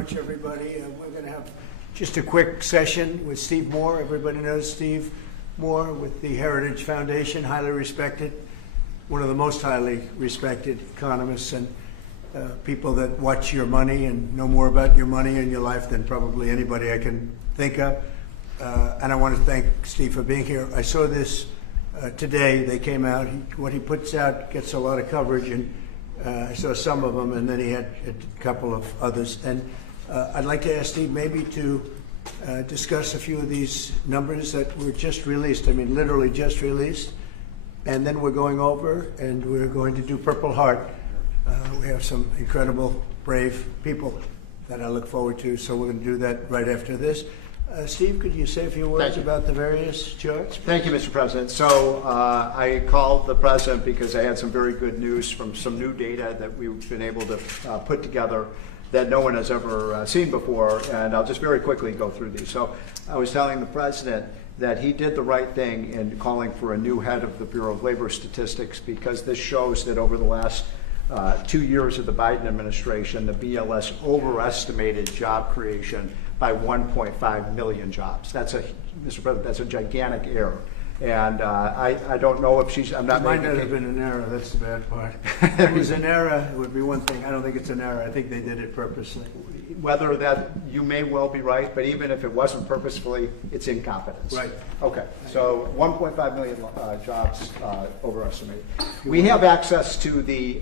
much, everybody. We're going to have just a quick session with Steve Moore. Everybody knows Steve Moore with the Heritage Foundation, highly respected, one of the most highly respected economists and people that watch your money and know more about your money and your life than probably anybody I can think of. And I want to thank Steve for being here. I saw this today. They came out. What he puts out gets a lot of coverage, and I saw some of them, and then he had a couple of others. And I'd like to ask Steve maybe to discuss a few of these numbers that were just released. I mean, literally just released. And then we're going over, and we're going to do Purple Heart. We have some incredible, brave people that I look forward to, so we're going to do that right after this. Steve, could you say a few words about the various charts? Thank you, Mr. President. So I called the President because I had some very good news from some new data that we've been able to put together that no one has ever seen before, and I'll just very quickly go through these. So I was telling the President that he did the right thing in calling for a new head of the Bureau of Labor Statistics, because this shows that over the last 2 years of the Biden administration, the BLS overestimated job creation by 1.5 million jobs. That's a, Mr. President, that's a gigantic error. And I don't know if she's, I'm not making... It might making... not have been an error, that's the bad part. If it was an error, it would be one thing. I don't think it's an error. I think they did it purposely. Whether that, you may well be right, but even if it wasn't purposefully, it's incompetence. Right. Okay, so 1.5 million jobs overestimated. We have access to the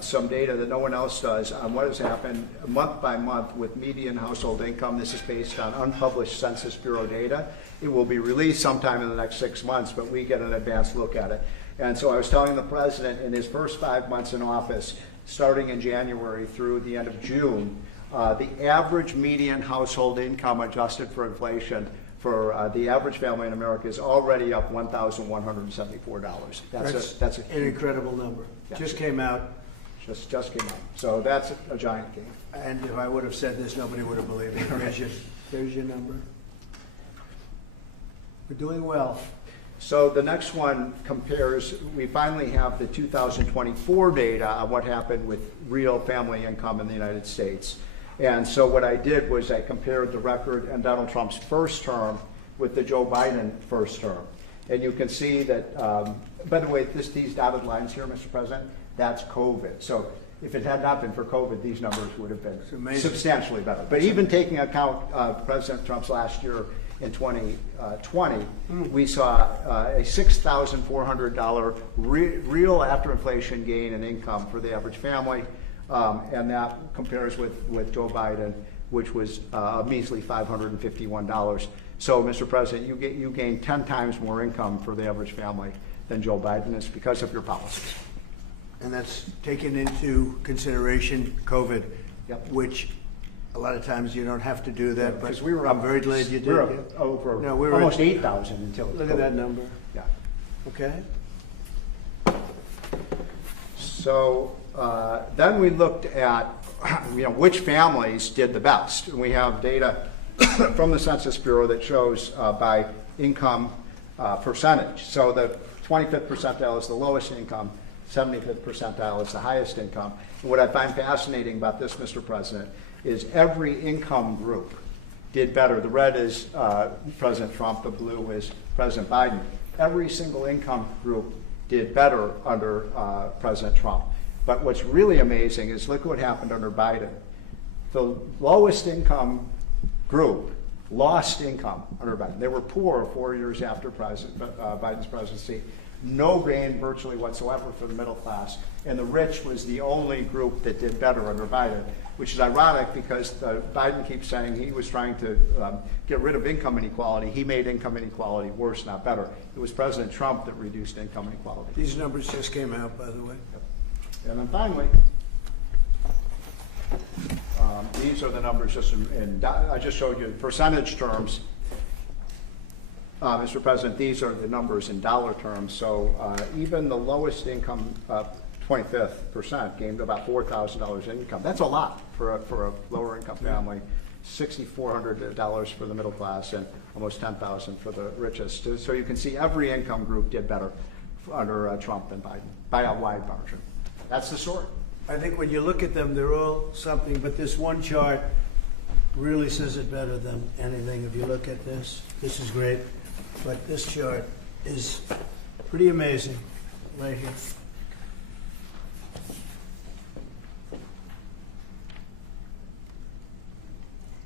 some data that no one else does on what has happened month by month with median household income. This is based on unpublished Census Bureau data. It will be released sometime in the next 6 months, but we get an advanced look at it. And so I was telling the President in his first 5 months in office, starting in January through the end of June, the average median household income adjusted for inflation for the average family in America is already up $1,174. That's an incredible number. Yeah. Just came out. Just came out. So that's a giant gain. And if I would have said this, nobody would have believed me. There's your number. We're doing well. So the next one compares, we finally have the 2024 data on what happened with real family income in the United States. And so what I did was I compared the record in Donald Trump's first term with the Joe Biden first term. And you can see that, by the way, these dotted lines here, Mr. President, that's COVID. So if it had not been for COVID, these numbers would have been substantially better. But even taking account President Trump's last year in 2020, we saw a $6,400 real after inflation gain in income for the average family. And that compares with Joe Biden, which was a measly $551. So, Mr. President, you gain 10 times more income for the average family than Joe Biden is because of your policies. And that's taken into consideration COVID, yep. Which a lot of times you don't have to do that. Because but I'm very glad you did. We were over almost 8,000 until look COVID. at that number. Yeah. Okay. So then we looked at which families did the best. And we have data from the Census Bureau that shows by income percentage. So the 25th percentile is the lowest income, 75th percentile is the highest income. And what I find fascinating about this, Mr. President, is every income group did better. The red is President Trump, the blue is President Biden. Every single income group did better under President Trump. But what's really amazing is look what happened under Biden. The lowest income group lost income under Biden. They were poor 4 years after Biden's presidency. No gain virtually whatsoever for the middle class. And the rich was the only group that did better under Biden, which is ironic because Biden keeps saying he was trying to get rid of income inequality. He made income inequality worse, not better. It was President Trump that reduced income inequality. These numbers just came out, by the way. Yep. And then finally, these are the numbers just I just showed you in percentage terms. Mr. President, these are the numbers in dollar terms. So even the lowest income 25th percent gained about $4,000 in income. That's a lot for a lower income family. $6,400 for the middle class and almost $10,000 for the richest. So you can see every income group did better under Trump than Biden by a wide margin. That's the story. I think when you look at them, they're all something, but this one chart really says it better than anything. If you look at this is great, but this chart is pretty amazing right here.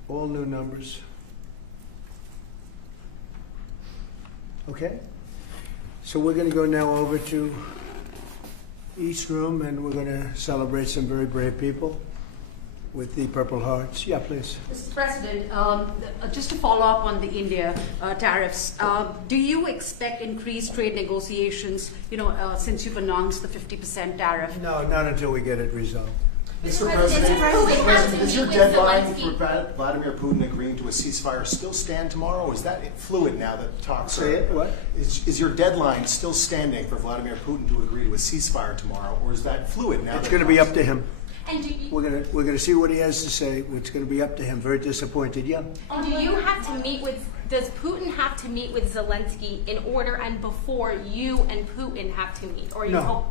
All new numbers. Okay, so we're going to go now over to East Room, and we're going to celebrate some very brave people with the Purple Hearts. Yeah, please. Mr. President, just to follow up on the India tariffs, do you expect increased trade negotiations, since you've announced the 50% tariff? No, not until we get it resolved. Mr. President, is your deadline for Vladimir Putin agreeing to a ceasefire still stand tomorrow? Or is that fluid now that talks Say it, what? Is your deadline still standing for Vladimir Putin to agree to a ceasefire tomorrow, or is that fluid now? It's going to be up to him. And do you, We're going to see what he has to say. It's going to be up to him. Very disappointed. Yeah. and do you have to meet with, does Putin have to meet with Zelensky in order and before you and Putin have to meet? Or No.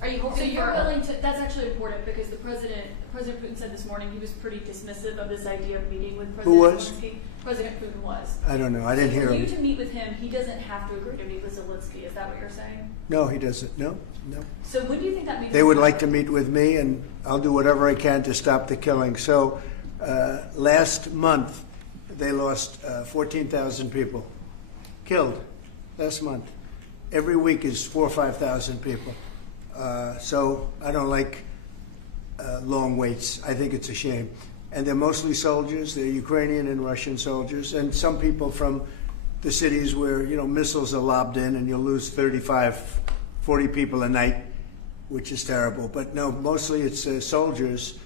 are you hoping So you're for willing to, that's actually important because President Putin said this morning he was pretty dismissive of this idea of meeting with President Who was? Zelensky. President Putin was. I don't know. I didn't hear For you him. to meet with him, he doesn't have to agree to meet with Zelensky. Is that what you're saying? No, he doesn't. No. So when do you think that meeting They would like to meet with me, and I'll do whatever I can to stop the killing. So last month, they lost 14,000 people killed last month. Every week is 4,000 or 5,000 people. So I don't like long waits. I think it's a shame. And they're mostly soldiers. They're Ukrainian and Russian soldiers, and some people from the cities where missiles are lobbed in, and you'll lose 35, 40 people a night, which is terrible. But no, mostly it's soldiers,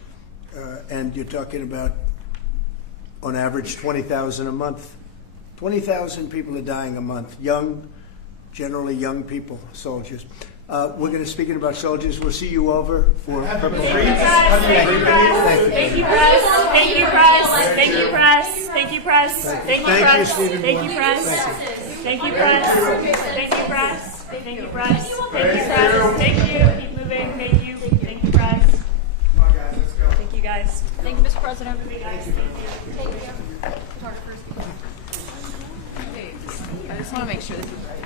and you're talking about, on average, 20,000 a month. 20,000 people are dying a month. Generally young people, soldiers. We're going to, speaking about soldiers, we'll see you over for Purple Hearts. Thank you, press. Thank you, press. Thank you, press. Thank you, press. Thank you, press. Thank you, press. Thank you, press. Thank you, press. Thank you, press. Thank you, press. Thank you. Keep moving. Thank you. Thank you, press. Come on, guys, let's go. Thank you, guys. Thank you, Mr. President. Thank you. I just want to make sure this is right.